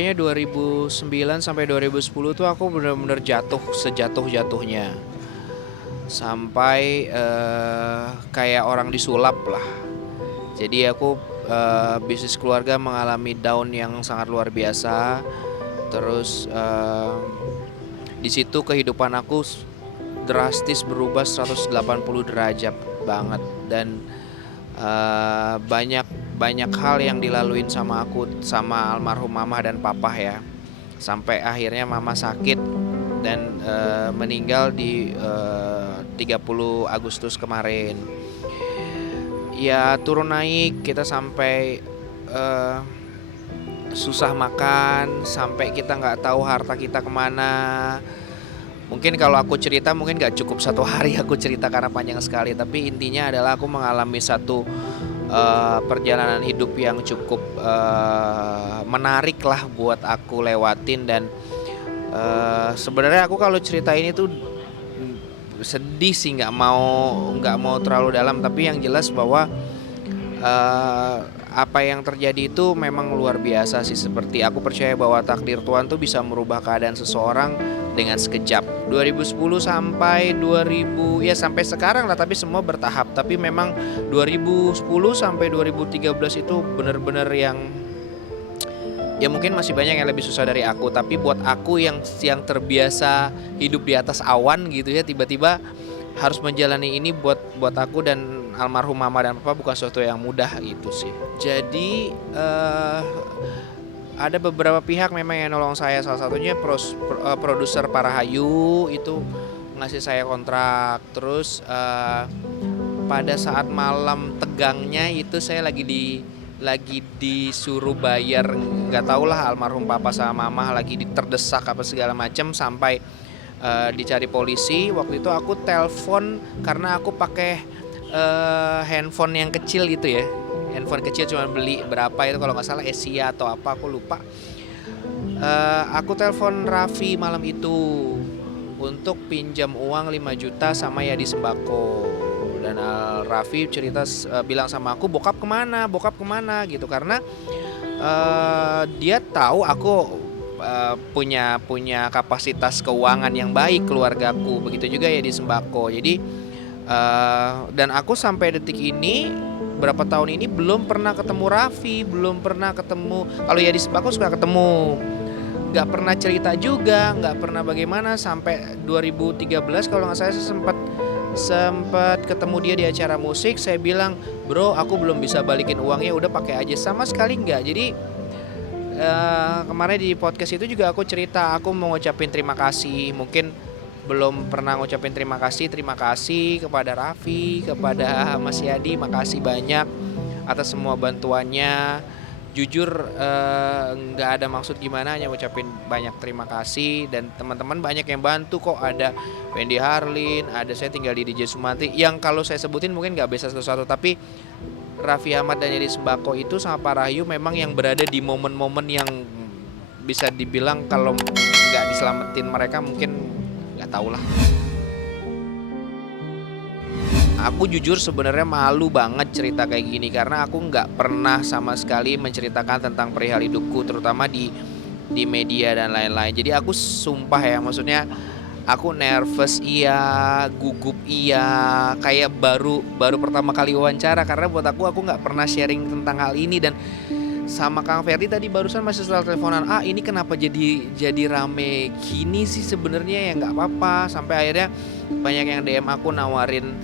pokoknya 2009 sampai 2010 tuh aku bener-bener jatuh sejatuh-jatuhnya. Sampai kayak orang disulap lah. Jadi aku bisnis keluarga mengalami down yang sangat luar biasa. Terus di situ kehidupan aku drastis berubah 180 derajat banget. Dan banyak banyak hal yang dilaluin sama aku sama almarhum mama dan papa ya, sampai akhirnya mama sakit dan meninggal di 30 Agustus kemarin. Ya turun naik kita sampai susah makan, sampai kita nggak tahu harta kita kemana. Mungkin kalau aku cerita mungkin gak cukup 1 hari aku cerita karena panjang sekali. Tapi intinya adalah aku mengalami satu perjalanan hidup yang cukup menarik lah buat aku lewatin. Dan sebenarnya aku kalau cerita ini tuh sedih sih, nggak mau terlalu dalam. Tapi yang jelas bahwa apa yang terjadi itu memang luar biasa sih. Seperti aku percaya bahwa takdir Tuhan tuh bisa merubah keadaan seseorang dengan sekejap. 2010 sampai 2000 ya sampai sekarang lah, tapi semua bertahap. Tapi memang 2010 sampai 2013 itu benar-benar yang ya mungkin masih banyak yang lebih susah dari aku. Tapi buat aku yang terbiasa hidup di atas awan gitu ya, tiba-tiba harus menjalani ini buat aku dan almarhum mama dan papa bukan sesuatu yang mudah gitu sih. Jadi ada beberapa pihak memang yang nolong saya. Salah satunya produser Parahayu itu ngasih saya kontrak. Terus pada saat malam tegangnya itu saya lagi disuruh bayar, nggak tau lah, almarhum papa sama mama lagi terdesak apa segala macam, sampai dicari polisi. Waktu itu aku telepon karena aku pakai handphone yang kecil gitu ya. Handphone kecil cuma beli berapa itu kalau nggak salah Asia atau apa aku lupa. Aku telepon Raffi malam itu untuk pinjam uang 5 juta sama Yadi Sembako. Dan Raffi cerita bilang sama aku, bokap kemana gitu, karena dia tahu aku punya kapasitas keuangan yang baik keluargaku. Begitu juga Yadi Sembako. Jadi dan aku sampai detik ini berapa tahun ini belum pernah ketemu Raffi, belum pernah ketemu. Kalau Yadi Sembako suka ketemu, nggak pernah cerita juga, nggak pernah bagaimana. Sampai 2013 kalau nggak salah saya sempat ketemu dia di acara musik. Saya bilang, bro aku belum bisa balikin uangnya, udah pakai aja. Sama sekali nggak. Jadi kemarin di podcast itu juga aku cerita, aku mau ngucapin terima kasih. Mungkin belum pernah ngucapin terima kasih kepada Raffi, kepada Mas Yadi. Makasih banyak atas semua bantuannya. Jujur nggak ada maksud gimana, hanya ngucapin banyak terima kasih. Dan teman-teman banyak yang bantu kok. Ada Wendy Harlin, ada saya tinggal di DJ Sumanti, yang kalau saya sebutin mungkin nggak bisa satu-satu. Tapi Raffi Ahmad dan Yadi Sembako itu sama Parahayu memang yang berada di momen-momen yang bisa dibilang kalau nggak diselamatin mereka mungkin nggak tahu lah. Aku jujur sebenarnya malu banget cerita kayak gini karena aku nggak pernah sama sekali menceritakan tentang perihal hidupku, terutama di media dan lain-lain. Jadi aku sumpah ya, maksudnya aku nervous iya, gugup iya, kayak baru pertama kali wawancara. Karena buat aku nggak pernah sharing tentang hal ini. Dan sama Kang Ferdi tadi barusan masih setelah teleponan, ini kenapa jadi rame gini sih sebenarnya, ya nggak apa-apa. Sampai akhirnya banyak yang DM aku nawarin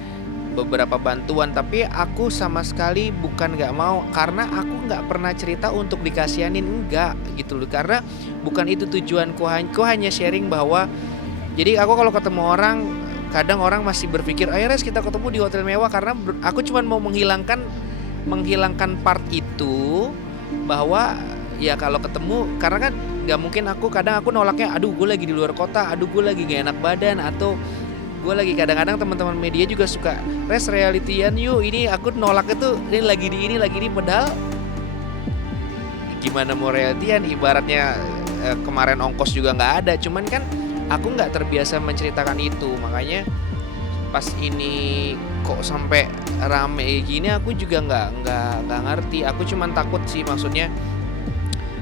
beberapa bantuan, tapi aku sama sekali bukan nggak mau, karena aku nggak pernah cerita untuk dikasihanin, enggak gitu loh. Karena bukan itu tujuanku, hanya sharing bahwa jadi aku kalau ketemu orang, kadang orang masih berpikir ayo Res kita ketemu di hotel mewah, karena aku cuma mau menghilangkan part itu, bahwa ya kalau ketemu, karena kan nggak mungkin kadang aku nolaknya, aduh gue lagi di luar kota, aduh gue lagi gak enak badan, atau gue lagi, kadang-kadang teman-teman media juga suka, Res realitian yuk, ini aku nolak itu ini lagi di padahal gimana mau realitian, ibaratnya kemarin ongkos juga nggak ada. Cuman kan aku nggak terbiasa menceritakan itu, makanya pas ini kok sampai rame gini aku juga nggak ngerti. Aku cuman takut sih, maksudnya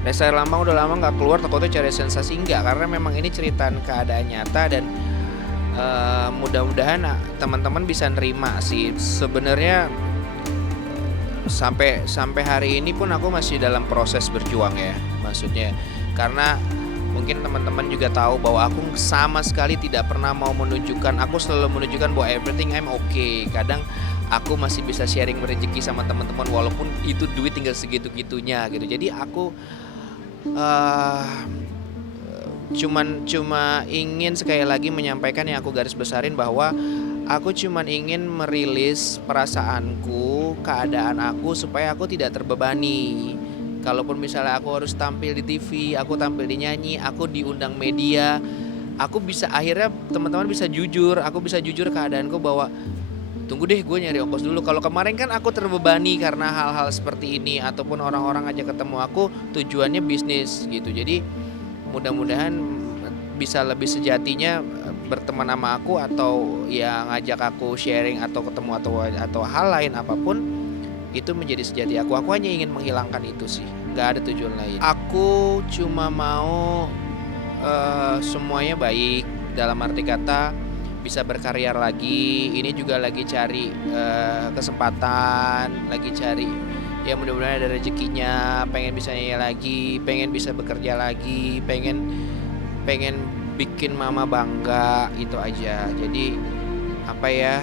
Lesti Lambang udah lama nggak keluar, takutnya cari sensasi. Enggak, karena memang ini cerita keadaan nyata dan mudah-mudahan teman-teman bisa nerima sih. Sebenarnya sampai hari ini pun aku masih dalam proses berjuang ya, maksudnya karena mungkin teman-teman juga tahu bahwa aku sama sekali tidak pernah mau menunjukkan, aku selalu menunjukkan bahwa everything I'm okay. Kadang aku masih bisa sharing rezeki sama teman-teman walaupun itu duit tinggal segitu-gitunya gitu. Jadi aku cuma ingin sekali lagi menyampaikan yang aku garis besarin, bahwa aku cuma ingin merilis perasaanku, keadaan aku, supaya aku tidak terbebani. Kalaupun misalnya aku harus tampil di TV, aku tampil di nyanyi, aku diundang media, aku bisa akhirnya teman-teman bisa jujur, aku bisa jujur keadaanku bahwa tunggu deh gue nyari ongkos dulu. Kalau kemarin kan aku terbebani karena hal-hal seperti ini, ataupun orang-orang aja ketemu aku tujuannya bisnis gitu. Jadi mudah-mudahan bisa lebih sejatinya berteman sama aku, atau ya ngajak aku sharing atau ketemu atau hal lain apapun, itu menjadi sejati aku. Aku hanya ingin menghilangkan itu sih, nggak ada tujuan lain. Aku cuma mau semuanya baik, dalam arti kata bisa berkarya lagi. Ini juga lagi cari kesempatan, lagi cari ya mudah-mudahan ada rezekinya, pengen bisa nyanyi lagi, pengen bisa bekerja lagi, pengen bikin mama bangga, itu aja. Jadi apa ya,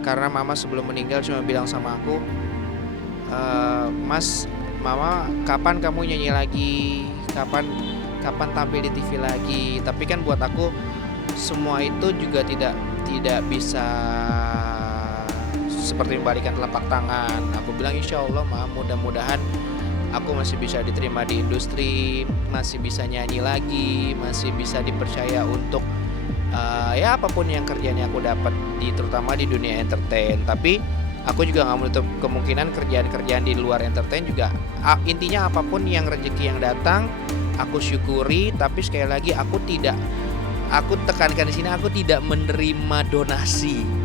karena mama sebelum meninggal cuma bilang sama aku, Mas, mama kapan kamu nyanyi lagi, kapan tampil di TV lagi. Tapi kan buat aku semua itu juga tidak bisa seperti membalikan telapak tangan. Aku bilang insya Allah Ma, mudah-mudahan aku masih bisa diterima di industri, masih bisa nyanyi lagi, masih bisa dipercaya untuk ya apapun yang kerjanya aku dapat terutama di dunia entertain. Tapi aku juga nggak menutup kemungkinan kerjaan-kerjaan di luar entertain juga. Intinya apapun yang rezeki yang datang aku syukuri. Tapi sekali lagi aku tekankan di sini, aku tidak menerima donasi.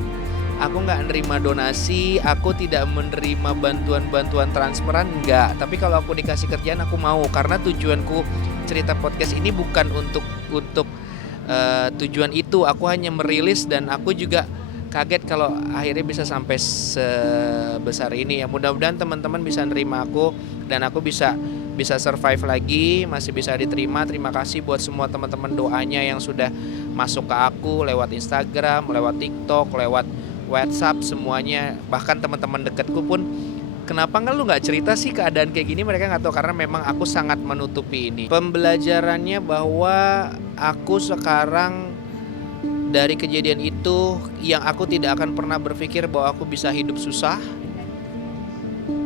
Aku nggak menerima donasi, aku tidak menerima bantuan transferan, enggak. Tapi kalau aku dikasih kerjaan aku mau, karena tujuanku cerita podcast ini bukan untuk tujuan itu. Aku hanya merilis, dan aku juga kaget kalau akhirnya bisa sampai sebesar ini ya. Mudah-mudahan teman-teman bisa nerima aku, dan aku bisa survive lagi, masih bisa diterima. Terima kasih buat semua teman-teman doanya yang sudah masuk ke aku lewat Instagram, lewat TikTok, lewat WhatsApp, semuanya. Bahkan teman-teman dekatku pun, kenapa lu nggak cerita sih keadaan kayak gini, mereka nggak tahu, karena memang aku sangat menutupi ini. Pembelajarannya bahwa aku sekarang dari kejadian itu, yang aku tidak akan pernah berpikir bahwa aku bisa hidup susah,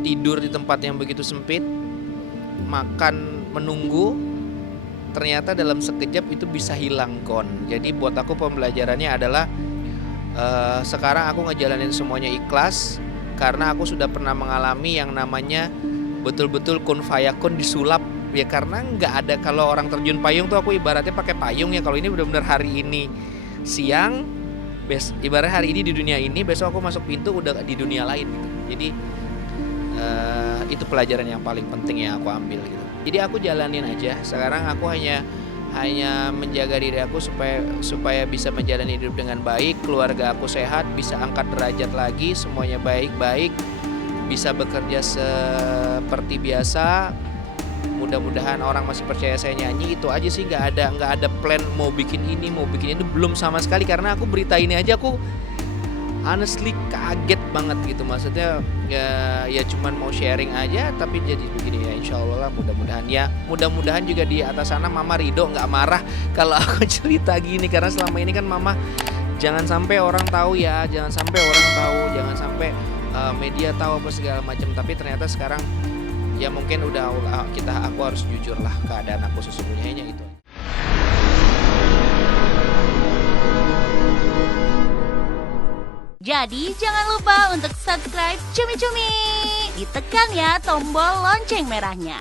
tidur di tempat yang begitu sempit, makan menunggu, ternyata dalam sekejap itu bisa hilang kon. Jadi buat aku pembelajarannya adalah sekarang aku ngejalanin semuanya ikhlas, karena aku sudah pernah mengalami yang namanya betul-betul kun fayakun disulap ya. Karena nggak ada, kalau orang terjun payung tuh aku ibaratnya pakai payung ya. Kalau ini benar-benar hari ini siang, ibarat hari ini di dunia ini, besok aku masuk pintu udah di dunia lain gitu. Jadi itu pelajaran yang paling penting yang aku ambil gitu. Jadi aku jalanin aja. Sekarang aku hanya menjaga diri aku supaya bisa menjalani hidup dengan baik, keluarga aku sehat, bisa angkat derajat lagi, semuanya baik-baik, bisa bekerja seperti biasa. Mudah-mudahan orang masih percaya saya nyanyi, itu aja sih. Nggak ada plan mau bikin ini belum sama sekali. Karena aku berita ini aja aku honestly kaget banget gitu. Maksudnya ya cuman mau sharing aja, tapi jadi begini ya. Insya Allah lah, mudah-mudahan juga di atas sana Mama Ridho nggak marah kalau aku cerita gini. Karena selama ini kan Mama jangan sampai orang tahu ya, jangan sampai media tahu apa segala macam. Tapi ternyata sekarang ya mungkin aku harus jujur lah keadaan aku sesungguhnya, hanya itu. Jadi jangan lupa untuk subscribe Cumi Cumi. Ditekan ya tombol lonceng merahnya.